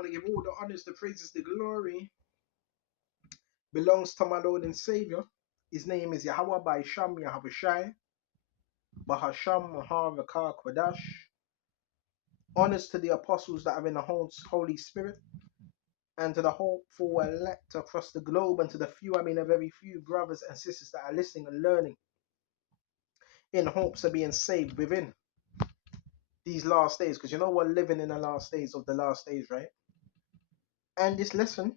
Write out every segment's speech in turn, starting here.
want to give all the honors, the praises, the glory belongs to my Lord and Savior. His name is Yahweh by Sham Yahavashai, Bahasham Mahavaka Kwadash. Honors to the apostles that are in the Holy Spirit, and to the hopeful elect across the globe, and to the few, I mean a very few brothers and sisters that are listening and learning in hopes of being saved within these last days. Because you know we're living in the last days of the last days, right? And this lesson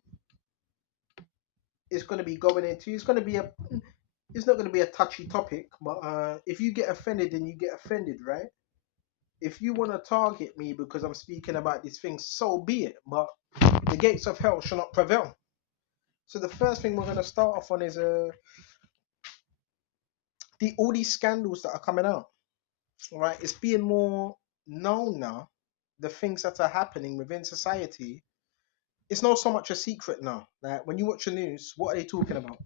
is going to be going into, it's not going to be a touchy topic, but if you get offended, then you get offended, right? If you want to target me because I'm speaking about these things, so be it. But the gates of hell shall not prevail. So the first thing we're going to start off on is all these scandals that are coming out. Right, it's being more known now. The things that are happening within society, it's not so much a secret now. Like when you watch the news, what are they talking about?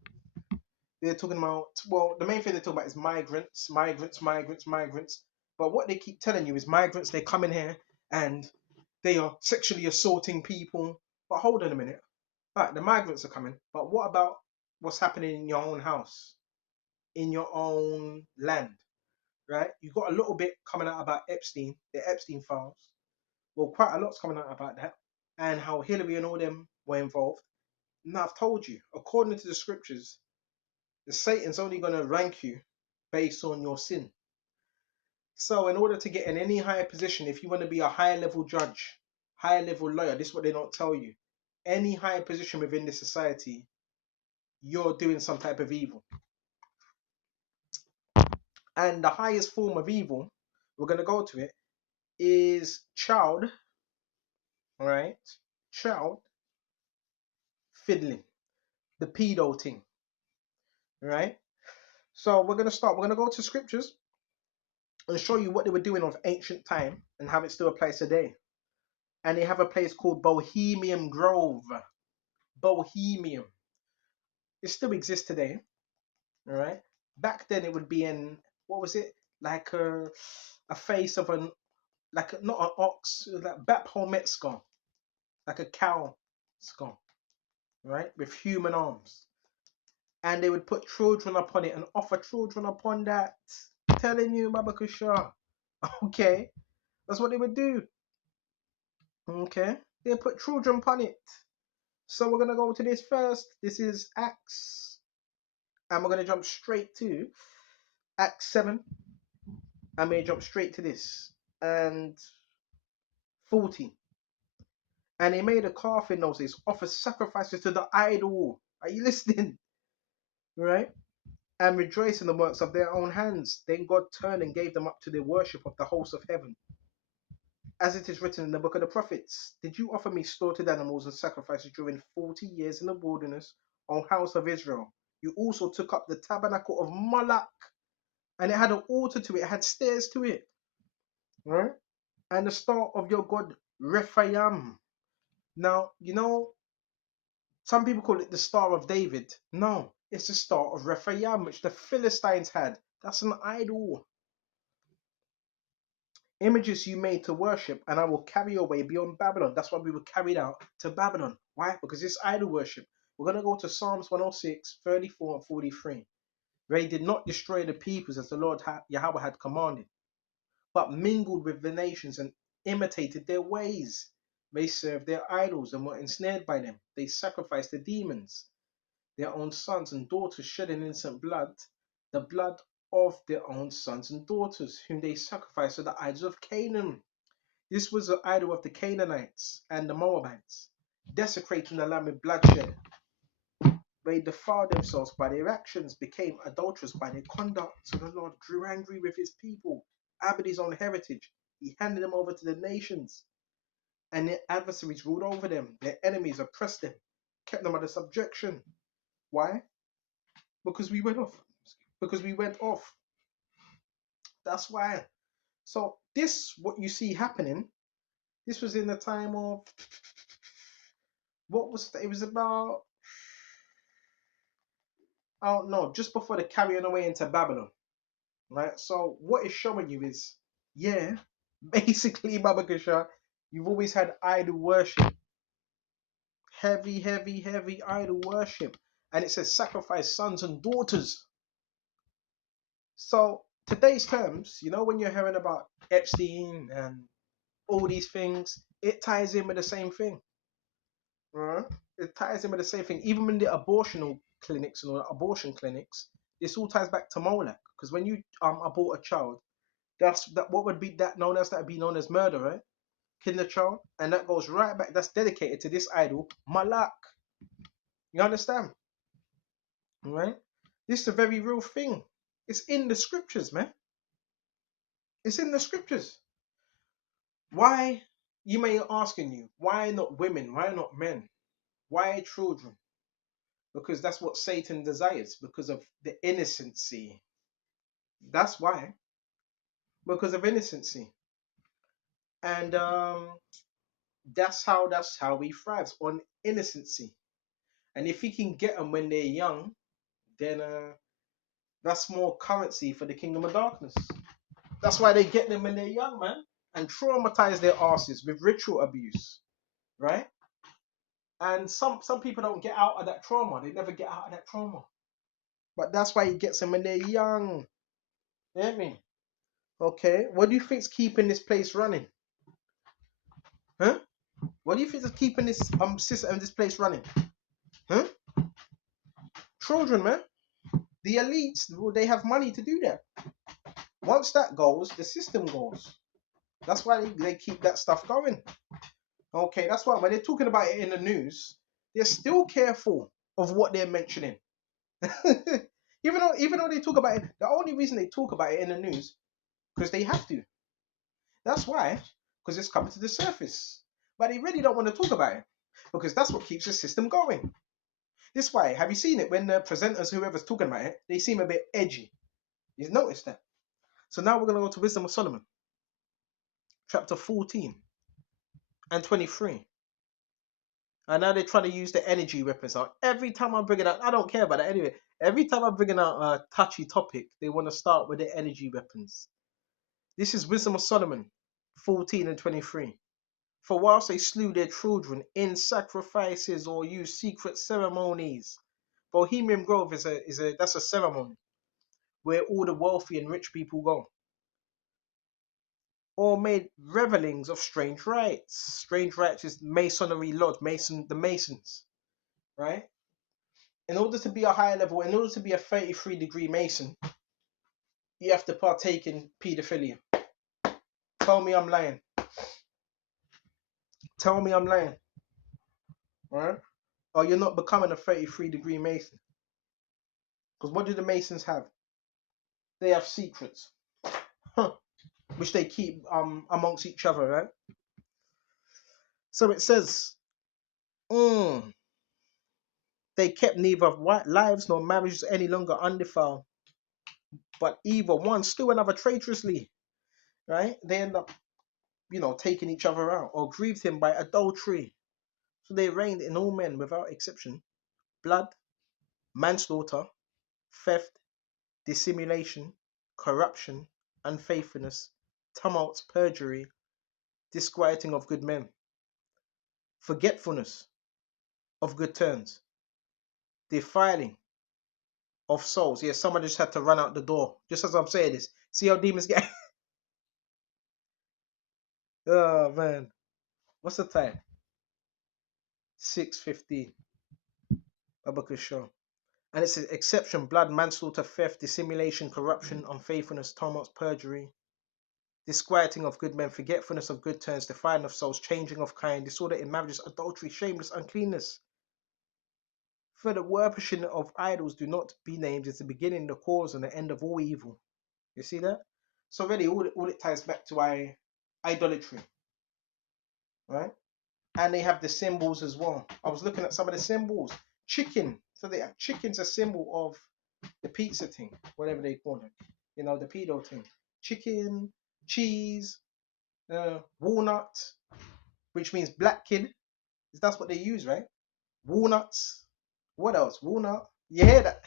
They're talking about, well, the main thing they're talking about is migrants, migrants, migrants, migrants. But what they keep telling you is migrants, they come in here and they are sexually assaulting people. But hold on a minute. Right, the migrants are coming. But what about what's happening in your own house, in your own land? Right? You've got a little bit coming out about Epstein, the Epstein files. Well, quite a lot's coming out about that, and how Hillary and all them were involved. Now, I've told you, according to the scriptures, the Satan's only going to rank you based on your sin. So, in order to get in any higher position, if you want to be a higher level judge, higher level lawyer, this is what they don't tell you. Any higher position within the society, you're doing some type of evil. And the highest form of evil, we're going to go to it, is child, right? Child fiddling, the pedo thing, right? So we're going to go to scriptures and show you what they were doing of ancient time and how it still applies today. And they have a place called Bohemian Grove. Bohemian. It still exists today, all right? Back then it would be in, what was it? Like a face of an, like not an ox, like Baphomet skull, like a cow skull, right? With human arms. And they would put children upon it and offer children upon that. Telling you, Baba Kusha. Okay. That's what they would do. Okay. They put children upon it. So we're going to go to this first. This is Acts. And we're going to jump straight to Acts 7. I may jump straight to this. And 40. And they made a calf in those days, offered sacrifices to the idol. Are you listening? Right? And rejoice in the works of their own hands. Then God turned and gave them up to the worship of the hosts of heaven. As it is written in the book of the prophets, did you offer me slaughtered animals and sacrifices during 40 years in the wilderness, O house of Israel? You also took up the tabernacle of Moloch, and it had an altar to it, it had stairs to it, right? And the star of your god Rephaim. Now, you know, some people call it the Star of David. No, it's the Star of Rephaim, which the Philistines had. That's an idol. Images you made to worship, and I will carry away beyond Babylon. That's why we were carried out to Babylon. Why? Because it's idol worship. We're going to go to Psalms 106, 34 and 43. Where he did not destroy the peoples as the Lord Yahweh had commanded, but mingled with the nations and imitated their ways. They served their idols and were ensnared by them. They sacrificed the demons, their own sons and daughters, shedding innocent blood, the blood of their own sons and daughters, whom they sacrificed to the idols of Canaan. This was the idol of the Canaanites and the Moabites, desecrating the land with bloodshed. They defiled themselves by their actions, became adulterous by their conduct. So the Lord grew angry with his people, abhorred his own heritage. He handed them over to the nations, and their adversaries ruled over them. Their enemies oppressed them, kept them under subjection. Why? Because we went off. Because we went off. That's why. So this, what you see happening, this was in the time of, what was it was about, I don't know, just before the carrying away into Babylon, right? So what it's showing you is, yeah, basically, Baba Kasha, you've always had idol worship Heavy, heavy, heavy idol worship. And it says sacrifice sons and daughters. So today's terms, you know, when you're hearing about Epstein and all these things, it ties in with the same thing. Right? It ties in with the same thing. Even in the abortional clinics and all the abortion clinics, this all ties back to Molech. Because when you abort a child, that's that what would be that known as that would be known as murder, right? Killing a child, and that goes right back. That's dedicated to this idol, Malak. You understand, right? This is a very real thing. It's in the scriptures, man. It's in the scriptures. Why? You may be asking you, why not women? Why not men? Why children? Because that's what Satan desires. Because of the innocency. That's why. Because of innocency, and that's how he thrives on innocency. And if he can get them when they're young, then that's more currency for the kingdom of darkness. That's why they get them when they're young, man, and traumatize their asses with ritual abuse, right? And some people don't get out of that trauma. They never get out of that trauma. But that's why he gets them when they're young. You hear me? Okay. What do you think's keeping this place running? Huh? What do you think is keeping this system and this place running? Huh? Children, man. The elites, well, they have money to do that. Once that goes, the system goes. That's why they keep that stuff going. Okay, that's why when they're talking about it in the news, they're still careful of what they're mentioning. even though they talk about it, the only reason they talk about it in the news because they have to. That's why, because it's coming to the surface. But they really don't want to talk about it because that's what keeps the system going. This way, have you seen it when the presenters, whoever's talking about it, they seem a bit edgy? You've noticed that. So now we're going to go to Wisdom of Solomon, chapter 14 and 23. And now they're trying to use the energy weapons. So every time I'm bringing out, I don't care about that anyway. Every time I'm bringing out a touchy topic, they want to start with the energy weapons. This is Wisdom of Solomon 14 and 23. For whilst they slew their children in sacrifices or used secret ceremonies, Bohemian Grove is a ceremony where all the wealthy and rich people go. Or made revelings of strange rites. Strange rites is masonry lodge, the masons, right? In order to be a higher level, in order to be a 33-degree mason, you have to partake in pedophilia. Tell me I'm lying. Tell me I'm lying. Right? Or you're not becoming a 33-degree mason. Because what do the masons have? They have secrets. Which they keep amongst each other, right? So it says, they kept neither lives nor marriages any longer undefiled, but either one slew another traitorously, right? They end up, taking each other out, or grieved him by adultery. So they reigned in all men without exception: blood, manslaughter, theft, dissimulation, corruption, unfaithfulness, tumults, perjury, disquieting of good men, forgetfulness of good turns, defiling of souls. Yeah, someone just had to run out the door. Just as I'm saying this. See how demons get. Oh man. What's the time? 6:15. Abacus show. And it's an exception: blood, manslaughter, theft, dissimulation, corruption, unfaithfulness, tumults, perjury, disquieting of good men, forgetfulness of good turns, defiling of souls, changing of kind, disorder in marriages, adultery, shameless uncleanness. For the worshiping of idols do not be named is the beginning, the cause, and the end of all evil. You see that? So really, all it ties back to idolatry, right? And they have the symbols as well. I was looking at some of the symbols. Chicken. So they have chicken's a symbol of the pizza thing, whatever they call it. The pedo thing. Chicken, cheese, walnut, which means black kid. That's what they use, right? Walnuts. What else? Walnut. You hear that?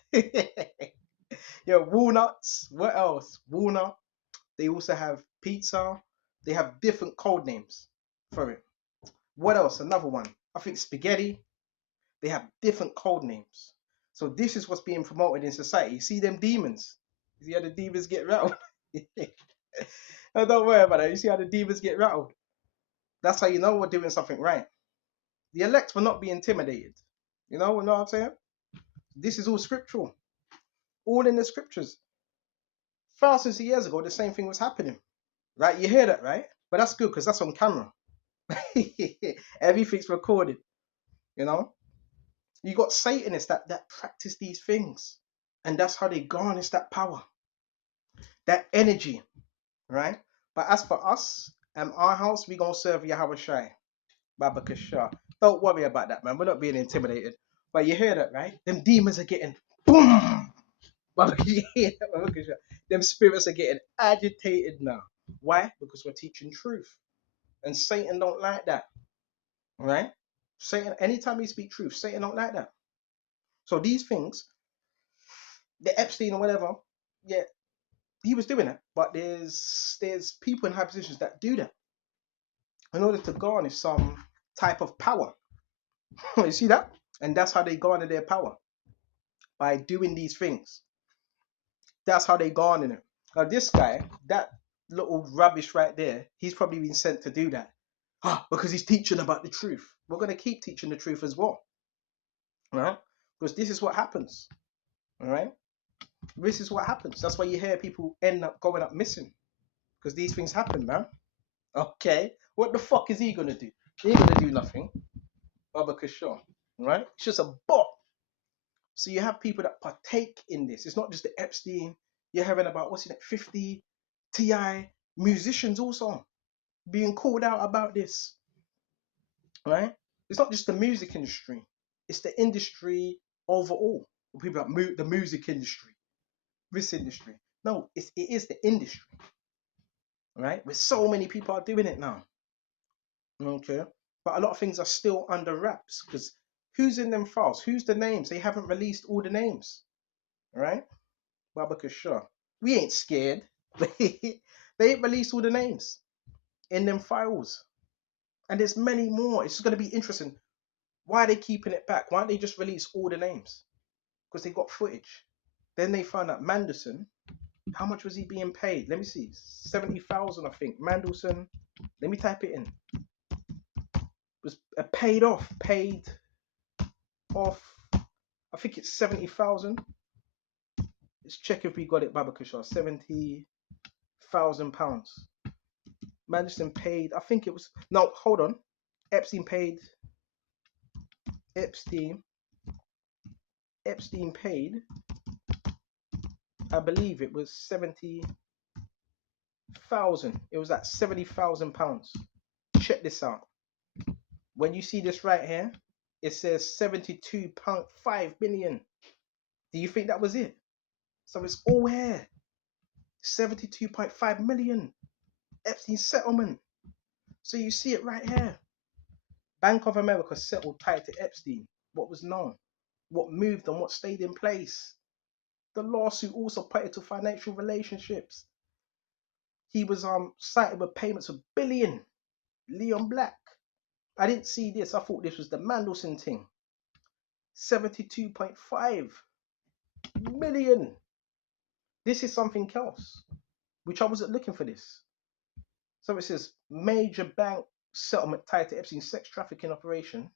Yeah, walnuts. What else? Walnut. They also have pizza. They have different code names for it. What else? Another one. I think spaghetti. They have different code names. So this is what's being promoted in society. You see them demons? You see how the demons get rattled? No, don't worry about that. You see how the demons get rattled? That's how you know we're doing something right. The elect will not be intimidated. You know what I'm saying? This is all scriptural. All in the scriptures. Thousands of years ago, the same thing was happening. Right? You hear that, right? But that's good because that's on camera. Everything's recorded. You know? You got Satanists that practice these things. And that's how they garnish that power, that energy, right? But as for us and our house, we gonna serve Yahweh Shai, Baba Kashar. Don't worry about that, man. We're not being intimidated. But you hear that, right? Them demons are getting boom. Baba Kashar, Baba Kashar. Them spirits are getting agitated now. Why? Because we're teaching truth. And Satan don't like that. Right? Satan, anytime we speak truth, Satan don't like that. So these things, the Epstein or whatever, yeah, he was doing it. But there's people in high positions that do that in order to garnish some type of power. You see that? And that's how they garner their power, by doing these things. That's how they garner it. Now this guy, that little rubbish right there, he's probably been sent to do that. Because he's teaching about the truth. We're going to keep teaching the truth as well. Right? Because this is what happens. All right? This is what happens. That's why you hear people end up going up missing. Because these things happen, man. Okay? What the fuck is he going to do? He ain't going to do nothing. Baba Kishore. Right? It's just a bot. So you have people that partake in this. It's not just the Epstein. You're hearing about, what's it, 50 TI musicians also being called out about this. Right? It's not just the music industry. It's the industry overall. People like the music industry, this industry. No, it is the industry. Right? Where so many people are doing it now. Okay? But a lot of things are still under wraps because who's in them files? Who's the names? They haven't released all the names. Right? Baba Kashar. We ain't scared. They ain't released all the names in them files. And there's many more. It's just going to be interesting. Why are they keeping it back? Why don't they just release all the names? Because they got footage. Then they found out Mandelson. How much was he being paid? Let me see. 70,000, I think. Mandelson. Let me type it in. Was paid off. Paid off. I think it's 70,000. Let's check if we got it, Baba Kashar. £70,000. Mandelson paid. I think it was. No, hold on. Epstein paid. Epstein paid. I believe it was 70,000. It was at £70,000. Check this out. When you see this right here, it says 72.5 million. Do you think that was it? So it's all here. 72.5 million. Epstein settlement. So you see it right here. Bank of America settled tied to Epstein. What was known, what moved and what stayed in place. The lawsuit also pointed to financial relationships. He was cited with payments of billion. Leon Black. I didn't see this. I thought this was the Mandelson thing. 72.5 million. This is something else, which I wasn't looking for this. So it says major bank settlement tied to Epstein sex trafficking operation.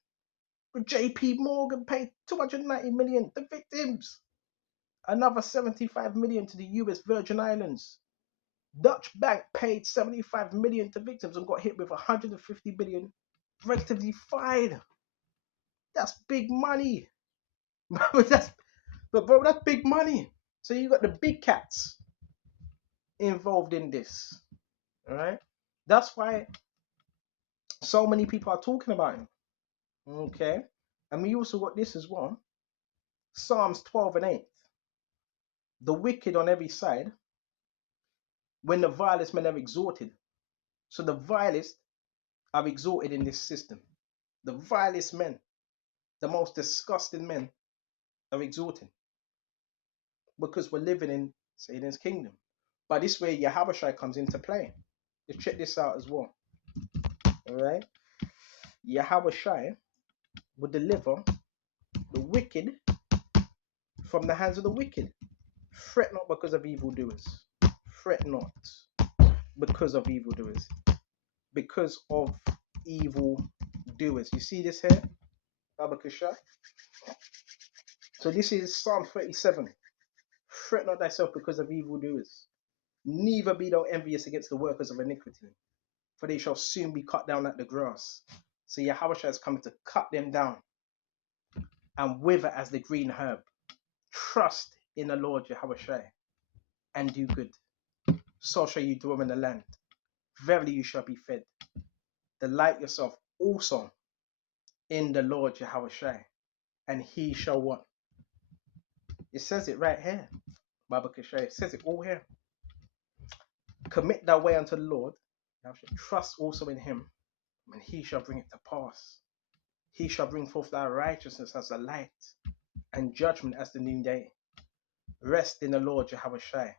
But JP Morgan paid 290 million to victims. Another 75 million to the US Virgin Islands. Dutch bank paid 75 million to victims and got hit with 150 billion relatively fine. That's big money. But bro, that's big money. So you got the big cats involved in this. All right? That's why so many people are talking about him. Okay? And we also got this as well. Psalms 12 and 8. The wicked on every side, when the vilest men are exalted. So the vilest are exalted in this system. The vilest men, the most disgusting men are exalted. Because we're living in Satan's kingdom. But this way Yahweh comes into play. Let's check this out as well. Alright? Yahweh will deliver the wicked from the hands of the wicked. Fret not because of evildoers. Fret not because of evildoers. Because of evildoers. You see this here? Babakashai. So this is Psalm 37. Fret not thyself because of evildoers. Neither be thou envious against the workers of iniquity, for they shall soon be cut down like the grass. So Yahweh is coming to cut them down and wither as the green herb. Trust in the Lord Yahweh and do good. So shall you dwell in the land. Verily you shall be fed. Delight yourself also in the Lord Yahweh, and he shall what? It says it right here. Baba Kashay. It says it all here. Commit thy way unto the Lord. Thou shalt trust also in him, and he shall bring it to pass. He shall bring forth thy righteousness as the light, and judgment as the noonday. Rest in the Lord Yahweh.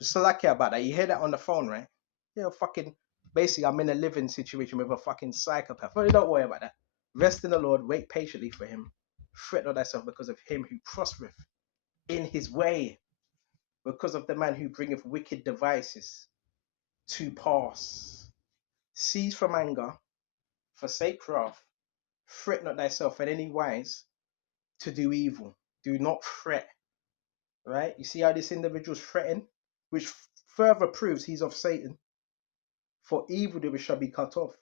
Just lucky about that. You hear that on the phone, right? Yeah, fucking. Basically, I'm in a living situation with a fucking psychopath. But don't worry about that. Rest in the Lord. Wait patiently for him. Fret not thyself because of him who prospereth in his way, because of the man who bringeth wicked devices to pass. Cease from anger, forsake wrath, fret not thyself in any wise to do evil. Do not fret. Right? You see how this individual's fretting? Which further proves he's of Satan. For evildoers shall be cut off.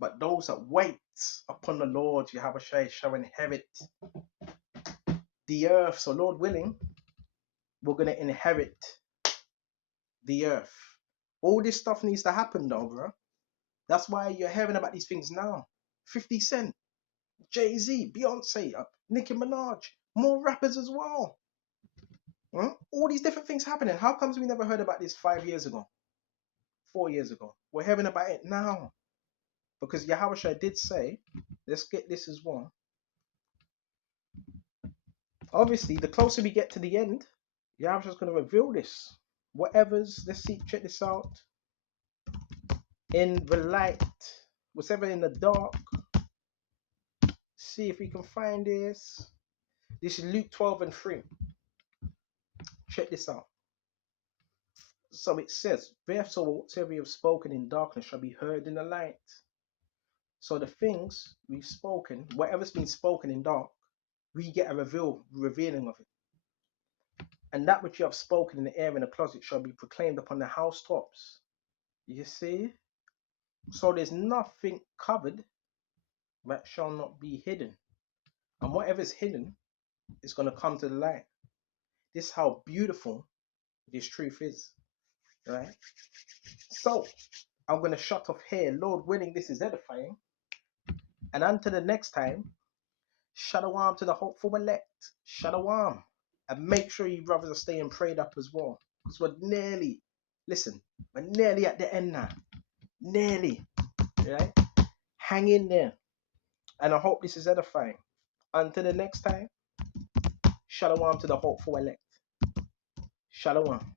But those that wait upon the Lord Yahweh shall inherit the earth. So Lord willing, we're going to inherit the earth. All this stuff needs to happen though, bro. That's why you're hearing about these things now. 50 Cent, Jay-Z, Beyonce, Nicki Minaj, more rappers as well. All these different things happening. How comes we never heard about this 5 years ago? 4 years ago? We're hearing about it now. Because Yahweh did say, let's get this as well. Obviously, the closer we get to the end, Yahweh's going to reveal this. Whatever's, let's see, check this out. In the light, whatever in the dark. See if we can find this. This is Luke 12:3. Check this out. So it says, therefore, whatever you have spoken in darkness shall be heard in the light. So the things we've spoken, whatever's been spoken in dark, we get a revealing of it. And that which you have spoken in the air in the closet shall be proclaimed upon the housetops. You see? So there's nothing covered that shall not be hidden. And whatever's hidden is going to come to the light. This is how beautiful this truth is. Right? So, I'm going to shut off here. Lord willing, this is edifying. And until the next time, shalom to the hopeful elect. Shalom. And make sure you brothers are staying prayed up as well. Because we're nearly at the end now. Nearly. Right? Hang in there. And I hope this is edifying. Until the next time, shalom to the hopeful elect. Shalom.